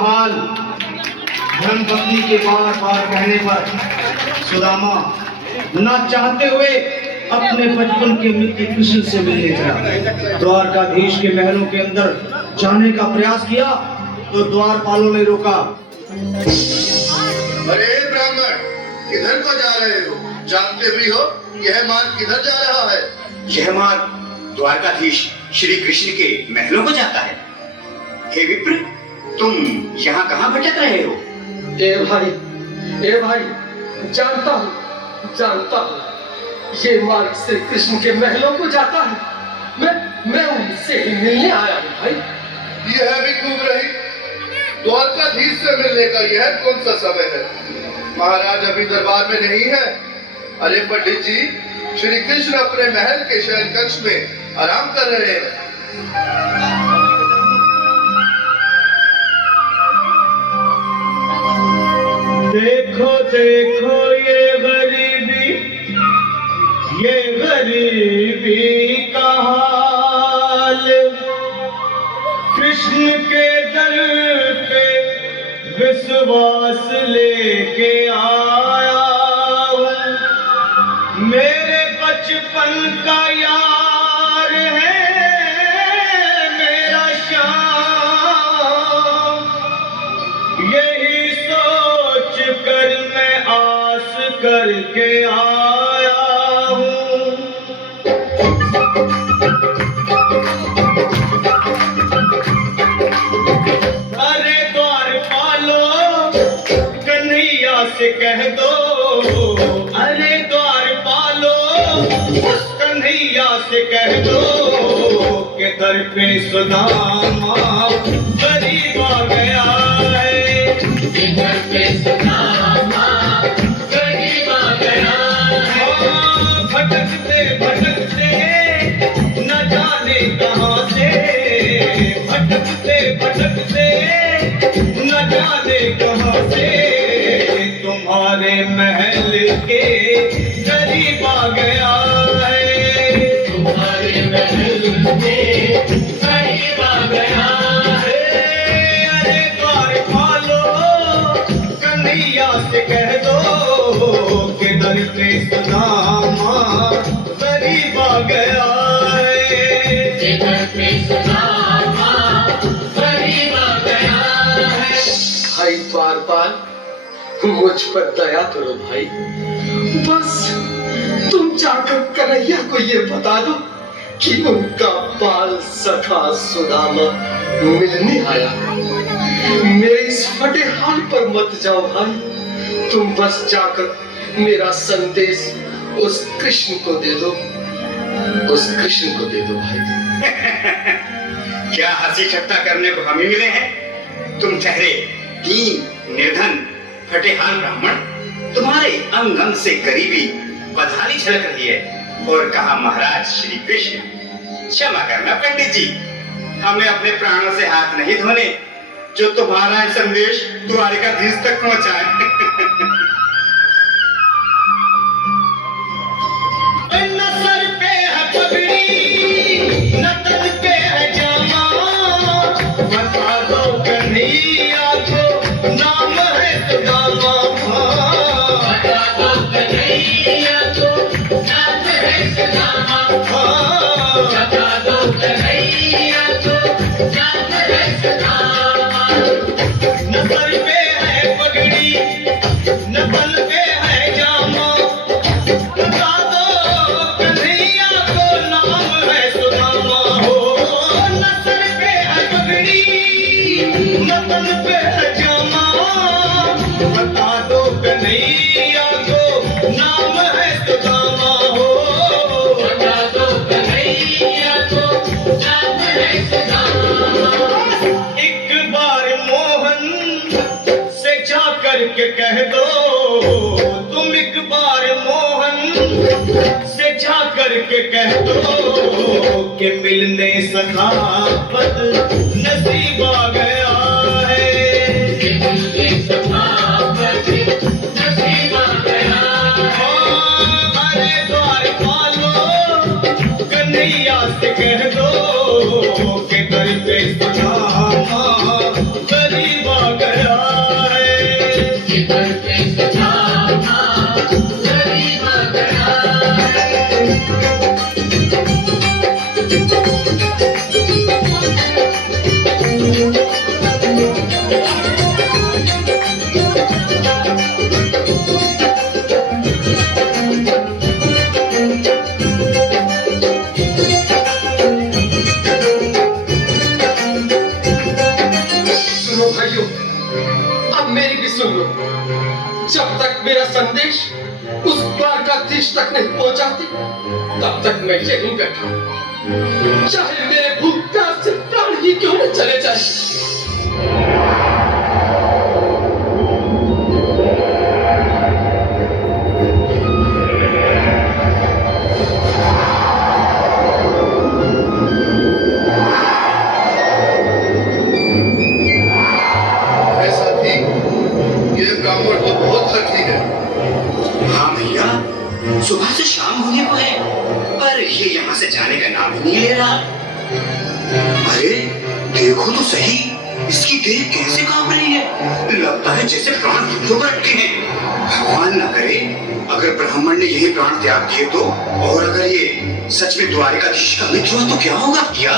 हाल धर्म पत्नी के बार बार कहने पर सुदामा न चाहते हुए अपने बचपन के मित्र कृष्ण से मिलने गया। द्वारकाधीश के महलों के अंदर जाने का प्रयास किया तो द्वारपालों ने रोका। अरे ब्राह्मण, किधर को जा रहे हो? जानते भी हो यह मार्ग किधर जा रहा है? यह मार्ग द्वारकाधीश श्री कृष्ण के महलों को जाता है। हे विप्र, तुम यहाँ कहाँ भटक रहे हो? ए भाई, जानता हूँ ये मार्ग श्री कृष्ण के महलों को जाता है। मैं उनसे ही मिलने आया हूँ भाई। यह भी खूब रही, द्वारकाधीश से मिलने का यह कौन सा समय है? महाराज अभी दरबार में नहीं है। अरे पंडित जी, श्री कृष्ण अपने महल के शयन कक्ष में आराम कर रहे हैं। देखो देखो ये गरीबी का हाल, कृष्ण के दर पे विश्वास लेके आया हूँ। मेरे बचपन का यार है मेरा श्याम, यही सोच कर मैं आस करके आया हूँ। अरे द्वारपालो, कन्हैया से कह दो, अरे द्वारपालो, उस कन्हैया से कह दो कि दर पे सुदामा गरीब आ गया है। दर पे सुदामा गरीब आ गया है। भटकते भटकते न जाने कहाँ से, भटकते भटकते न जाने कहाँ से तुम्हारे महल के करीब आ गया है। तुम्हारे महल के करीब आ गया है। अरे द्वारपालो, कन्हैया से कह दो कि दर पे सुदामा करीब आ गया है। दर पे सुदामा करीब आ गया है। भाई द्वारपाल, मुझ पर दया करो भाई। बस तुम जाकर कन्हैया को ये बता दो कि उनका बाल सखा सुदामा मिलने आया। मेरे इस फटे हाल पर मत जाओ भाई। तुम बस जाकर मेरा संदेश उस कृष्ण को दे दो, उस कृष्ण को दे दो भाई। क्या हंसी ठट्टा करने को हम ही मिले हैं? तुम ठहरे दीन निर्धन फटेहाल ब्राह्मण, तुम्हारे अंग अंग से गरीबी बदहाली झलक रही है। और कहा महाराज श्री कृष्ण, क्षमा करना पंडित जी, हमें अपने प्राणों से हाथ नहीं धोने जो तुम्हारा संदेश द्वारकाधीश तक पहुंचाए। न सर पे है पगड़ी, न तन पे है जामा, बता दो कन्हैया को नाम है सुदामा। बता दो कन्हैया को नाम है सुदामा। बता दो कन्हैया को नाम है सुदामा। न सर पे है पगड़ी, न तन पे है जामा, बता दो कन्हैया को नाम है सुदामा। हो न सर पे है पगड़ी, न तन पे है जामा, बता दो कन्हैया को नाम है सुदामा। हो बता दो कन्हैया को नाम है सुदामा। एक बार मोहन से जा करके कह दो, तुम एक बार मोहन से जा करके कह दो कि मिलने सखावत नसीब आ गया है। कि मिलने सखावत नसीब आ गया है। अरे द्वारपालो, कन्हैया से कह दो कि दर पे सुदामा गरीब आ सुनो भाइयों, अब मेरी भी सुन लो। जब तक मेरा संदेश उस द्वारकाधीश तक नहीं पहुंचाती, तब तक मैं यहीं बैठा हूं। चाहे मेरे भूख प्यास से प्राण ही क्यों न चले जाए। ऐसा थी, ये ब्राह्मण तो बहुत हठी है। हाँ भैया, सुबह से शाम होने को है, पर ये यहाँ से जाने का नाम ही नहीं ले रहा। अरे देखो तो सही, इसकी देह कैसे कांप रही है। लगता है जैसे प्राण घुटनों पर अटके हैं। भगवान न करे अगर ब्राह्मण ने यही प्राण त्याग दिए तो, और अगर ये सच में द्वारिकाधीश का मित्र हुआ तो क्या होगा भैया?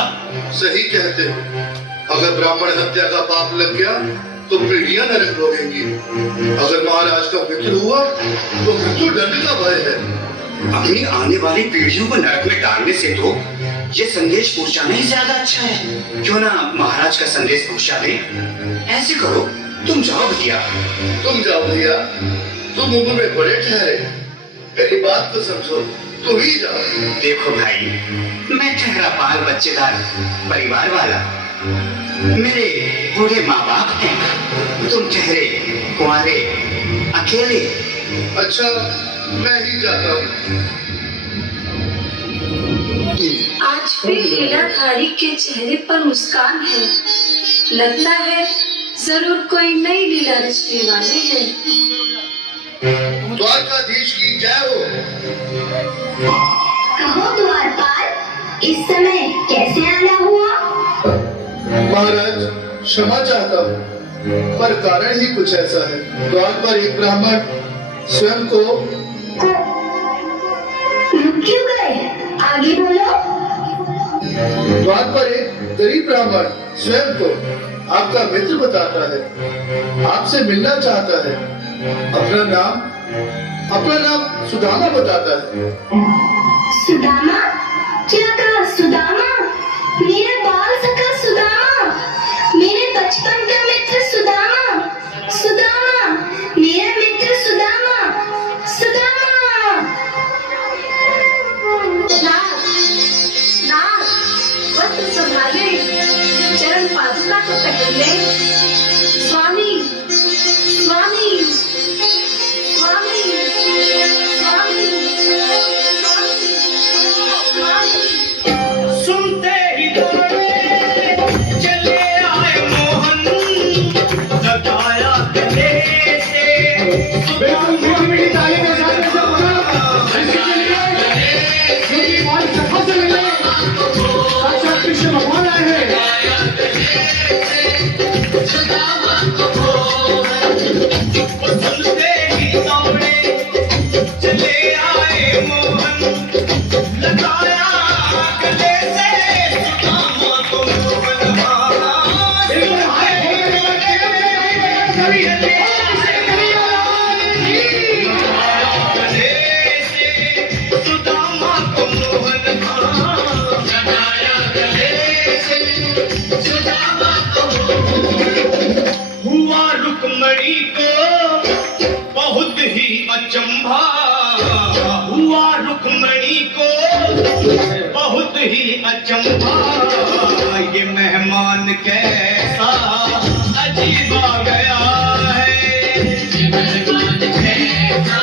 सही कहते हो, अगर ब्राह्मण हत्या का पाप लग गया तो पीढ़ियां नरक भोगेंगी। अगर महाराज का मित्र हुआ तो मृत्यु दंड का भय है। अपनी आने वाली पीढ़ियों को नरक में डालने से तो ये संदेश पहुंचाना ही ज्यादा अच्छा है। क्यों ना महाराज का संदेश पहुंचा दें। ऐसे करो, तुम जाओ भैया। तुम जाओ भैया, तुम उम्र में बड़े ठहरे, मेरी बात को समझो, तुम ही जाओ। देखो भाई, मैं ठहरा पाल बच्चेदार परिवार वाला, मेरे बूढ़े माँ बाप हैं। तुम ठहरे कुंवारे अकेले। अच्छा, मैं ही जाता हूँ। आज फिर लीलाधारी के चेहरे पर मुस्कान है। लगता है जरूर कोई नई लीला रचने वाले हैं। द्वारकाधीश की जय हो। कहो द्वारपाल, इस समय कैसे आना हुआ? महाराज क्षमा चाहता हूँ, पर कारण ही कुछ ऐसा है। द्वार पर एक ब्राह्मण स्वयं को रुक क्यों गए? आगे बोलो। द्वार पर एक गरीब ब्राह्मण स्वयं को आपका मित्र बताता है, आपसे मिलना चाहता है। अपना नाम सुदामा बताता है। सुदामा? क्या कहा सुदामा? मेरा बाल सखा सुदामा, मेरे बचपन का मित्र सुदामा, सुदामा, मेरा मित्र सुदामा, सुदामा। नाथ, नाथ, वस्त्र संभाले, चरण पादुका को पहले। स्वामी, स्वामी, स्वामी, स्वामी, स्वामी। सुनते ही दौड़े चले आए मोहन, लगाया गले से। बिल्कुल मीठी ताली के साथ सफा से मिले। साक्षात कृष्ण भगवान आए हैं। सुनते ही दौड़े चले आए मोहन, लगाया गले से सुदामा को मोहन। सुदामा को मोहन हुआ रुक्मणी को बहुत ही अचंभा। हुआ रुक्मणी को बहुत ही अचंभा। ये मेहमान कैसा अजीब आ गया है। ये मेहमान कैसा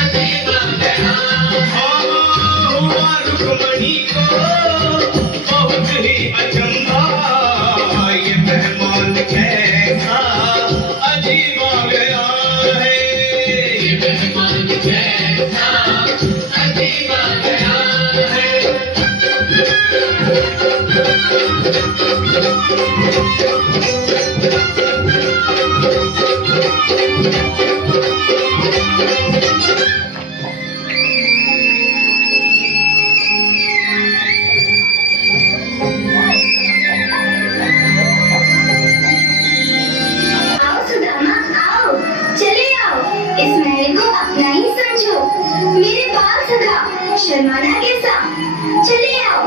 अजीब आ गया है। हुआ रुक्मणी को बहुत ही अचंभा। ये मेहमान कैसा अजीब आ गया है। ये मेहमान कैसा अजीब आ गया है। है शर्माना कैसा? चले आओ।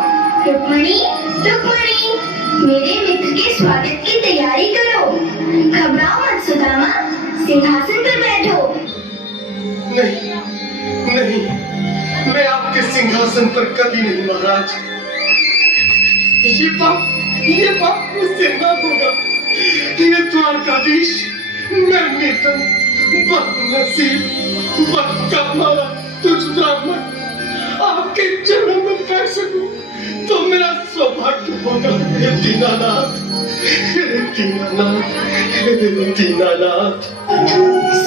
रुक्मणी, रुक्मणी, मेरे मित्र के स्वागत की तैयारी करो। घबराओ मत सुदामा, सिंहासन पर बैठो। नहीं नहीं, मैं आपके सिंहासन पर कभी नहीं महाराज। ये पाप मुझसे ना होगा। ये द्वारकाधीश, मैं मित्र, बदनसीब, बदकामारा तुझ ब्राह्मण आपके चरणों में बैठ सकूं तो मेरा सौभाग्य होगा। हे दीनानाथ, हे दीनानाथ, हे दीनानाथ।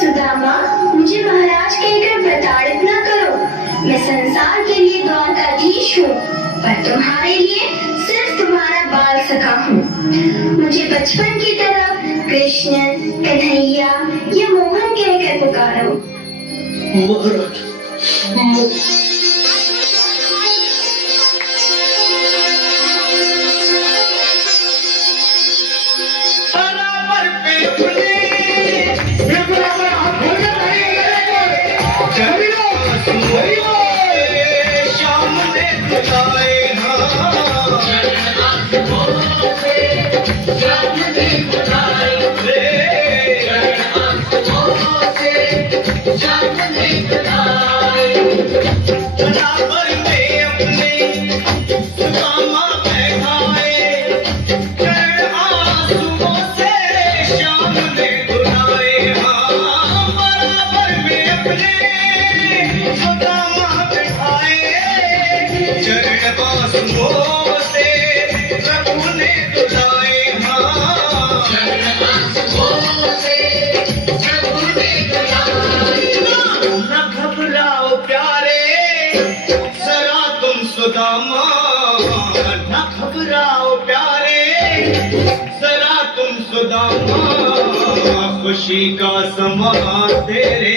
सुदामा, मुझे महाराज कहकर प्रताड़ित न करो। मैं संसार के लिए द्वारकाधीश हूँ, पर तुम्हारे लिए सिर्फ तुम्हारा बाल सखा हूँ। मुझे बचपन की तरह कृष्ण, कन्हैया या मोहन कहकर पुकारो। महाराज, बराबर पे अपने बराबर हाथ भर के शाम ने बुलाए बराबर में अपने सुदामा बैठाए, चरण आंसुओं से शाम ने बुलाए। हाँ, बराबर में अपने सुदामा बैठाए, चरण आंसुओं से प्रभु ने बुलाए। हाँ, चरण आंसुओं से प्रभु ने बुलाए। न घबराओ प्यारे, जरा तुम सुदामा, न घबराओ प्यारे, जरा तुम सुदामा। खुशी का समा तेरे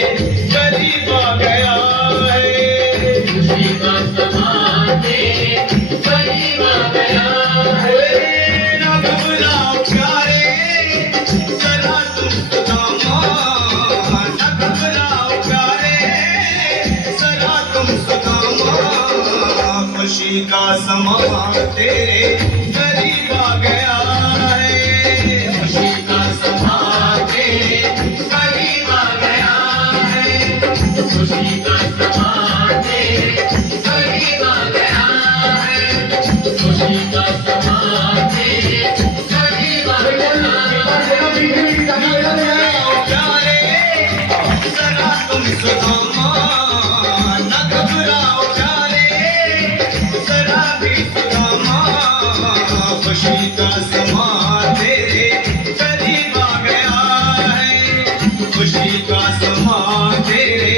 करीब आ गया है, खुशी का समा तेरे करीब आ गया है। न घबराओ प्यारे, जरा तुम सुदामा, न घबराओ प्यारे, जरा तुम सुदामा। खुशी का समा तेरे करीब आ गया है, खुशी का समा तेरे करीब आ गया है, खुशी का समा तेरे करीब आ गया है, खुशी का समा तेरे करीब आ गया है। जरा तुम सुदामा, न घबराओ प्यारे, जरा भी सुदामा। खुशी का समा तेरे करीब आ गया है, खुशी का समा तेरे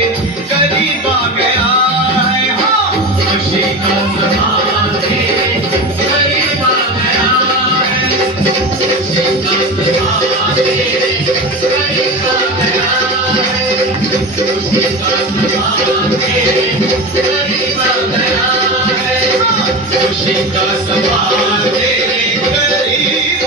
करीब आ गया है। हाँ, खुशी का समा तेरे करीब आ गया है, खुशी का समा तेरे करीब आ गया है, खुशी का समा तेरे करीब आ गया है, खुशी का समा तेरे करीब